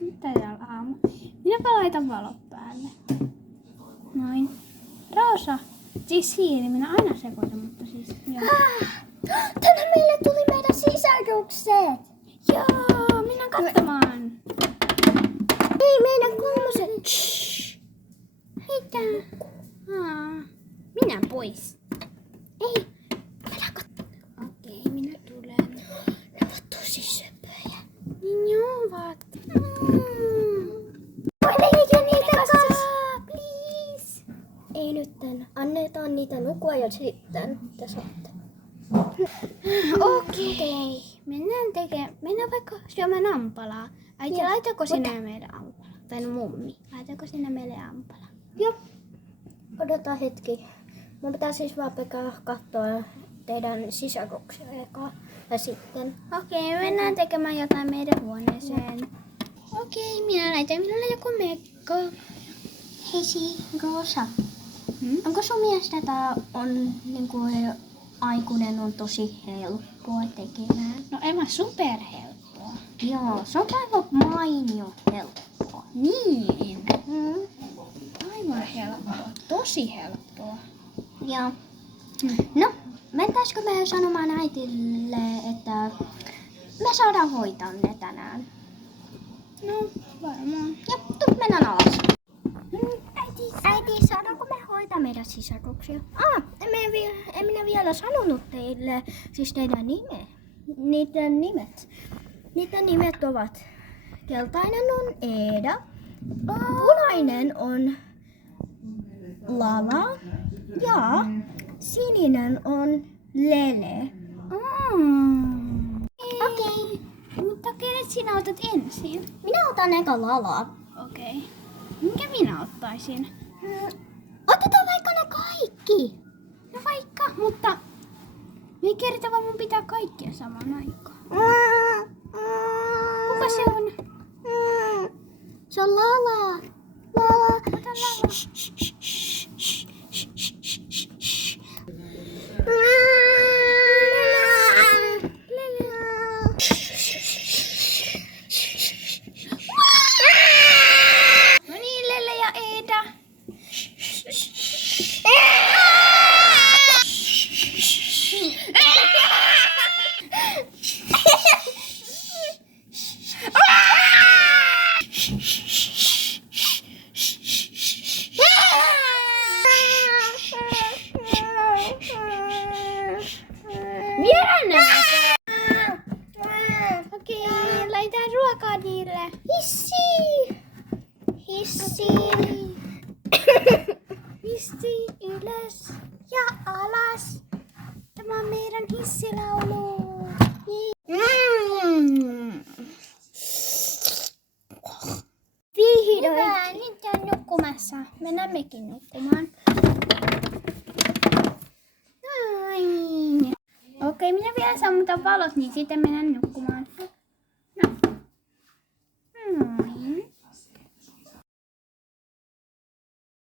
Mitä täällä aamu? Minäpä laitan valot päälle. Noin. Roosa. Siis hiili. Minä aina sekoitan, mutta siis... Joo. Tänne meille tuli meidän sisarukset. Joo, minä katsomaan. Ei meidän kolmoset. Shhh. Mitä? Minä pois. Ei. Älä katso. Okei, minä tulen. Ne ovat tosi söpöjä. Niin joo, ovat. Voidaanko niitä kanssa? Please. Ei nytten. Annetaan niitä nukua ja sitten te saatte. Okei. Mennään vaikka syömään ampalaa. Äiti, Joo. laitako sinä meille ampalaa? Tai no mummi, laitako sinä meille ampalaa? Joo. Odota hetki. Mun pitää siis vaan katsoa teidän sisaruksia eka. Ja sitten... Okei, mennään tekemään jotain meidän huoneeseen. Okei, minä laitan minulle joku mekko. Hei Roosa. Onko sun mielestä tää on niinku aikuinen on tosi helppoa tekemään? No aivan superhelppoa. Joo, se on aivan mainio helppoa. Niin. Aivan helppoa. Tosi helppoa. Joo. No, mentäisikö me sanomaan äitille, että me saadaan hoitaa ne tänään? No, varmaan. Ja mennään alas. Äiti, saadaanko me hoitaa meidän sisaruksia? En minä vielä sanonut teille, siis teidän niiden nimet. Niiden nimet ovat, keltainen on Eeda, punainen on Lala ja sininen on Lele. Okei. Mutta kenet sinä otat ensin? Minä otan eka Lalaa. Okei. Minkä minä ottaisin? Otetaan vaikka ne kaikki. No vaikka, mutta... Me kertaa vaan mun pitää kaikkia samaan aikaan. Kuka se on? Se on Lala. Lala. Ota Lala. No niin, Lele ja Eeda. Vielä näitä. Okei, laitetaan ruokaa niille. Hissi. Hissi. Hissi ylös ja alas. Tämä on meidän hissilaulu. Vihdoin. Hyvä, nyt on nukkumassa. Mennään mekin nukkumaan. Noin. Okei, minä vielä sammutan valot, niin sitten mennään nukkumaan.